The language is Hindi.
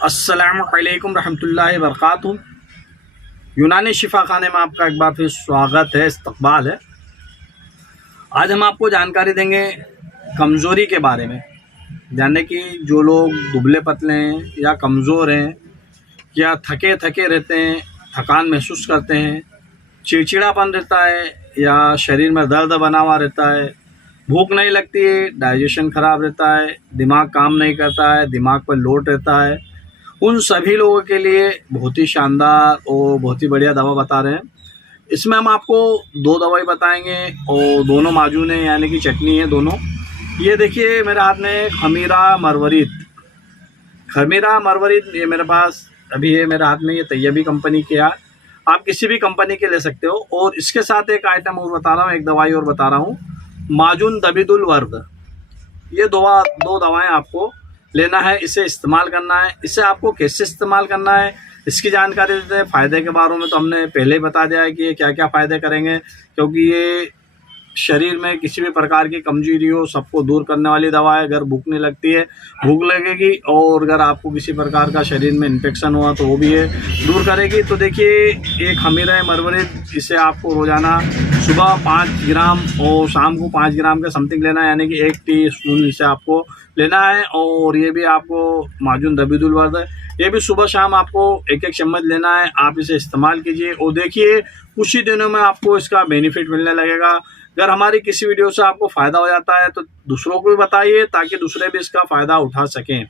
अस्सलामुअलैकुम रहमतुल्लाहि वबरकातुहू। यूनानी शिफा खाने में आपका एक बार फिर स्वागत है, इस्तकबाल है। आज हम आपको जानकारी देंगे कमज़ोरी के बारे में, यानी कि जो लोग दुबले पतले हैं या कमज़ोर हैं या थके थके रहते हैं, थकान महसूस करते हैं, चिड़चिड़ापन रहता है या शरीर में दर्द बना हुआ रहता है, भूख नहीं लगती है, डाइजेशन ख़राब रहता है, दिमाग काम नहीं करता है, दिमाग पर लोड रहता है, उन सभी लोगों के लिए बहुत ही शानदार और बहुत ही बढ़िया दवा बता रहे हैं। इसमें हम आपको दो दवाई बताएंगे और दोनों माजून हैं, यानी कि चटनी है दोनों। ये देखिए मेरे हाथ में खमीरा मरवरीत ये मेरे पास अभी है मेरे हाथ में। ये तैयबी कंपनी के है, आप किसी भी कंपनी के ले सकते हो। और इसके साथ एक आइटम और बता रहा हूँ, एक दवाई और बता रहा हूँ, माजून दबिदुल वर्द। ये दो दवाएं आपको लेना है, इसे इस्तेमाल करना है। इसे आपको कैसे इस्तेमाल करना है इसकी जानकारी देते हैं। फ़ायदे के बारे में तो हमने पहले ही बता दिया है कि ये क्या क्या फ़ायदे करेंगे, क्योंकि ये शरीर में किसी भी प्रकार की कमजोरी हो सबको दूर करने वाली दवा है। अगर भूख नहीं लगती है, भूख लगेगी, और अगर आपको किसी प्रकार का शरीर में इन्फेक्शन हुआ तो वो भी है दूर करेगी। तो देखिए एक खमीरा मरवरीत, इसे आपको रोज़ाना सुबह 5 ग्राम और शाम को 5 ग्राम के समथिंग लेना है, यानी कि 1 टीस्पून इसे आपको लेना है। और ये भी आपको माजून दबिदुल वर्द है, ये भी सुबह शाम आपको 1-1 चम्मच लेना है। आप इसे इस्तेमाल कीजिए और देखिए कुछ ही दिनों में आपको इसका बेनिफिट मिलने लगेगा। अगर हमारी किसी वीडियो से आपको फ़ायदा हो जाता है तो दूसरों को भी बताइए, ताकि दूसरे भी इसका फ़ायदा उठा सकें।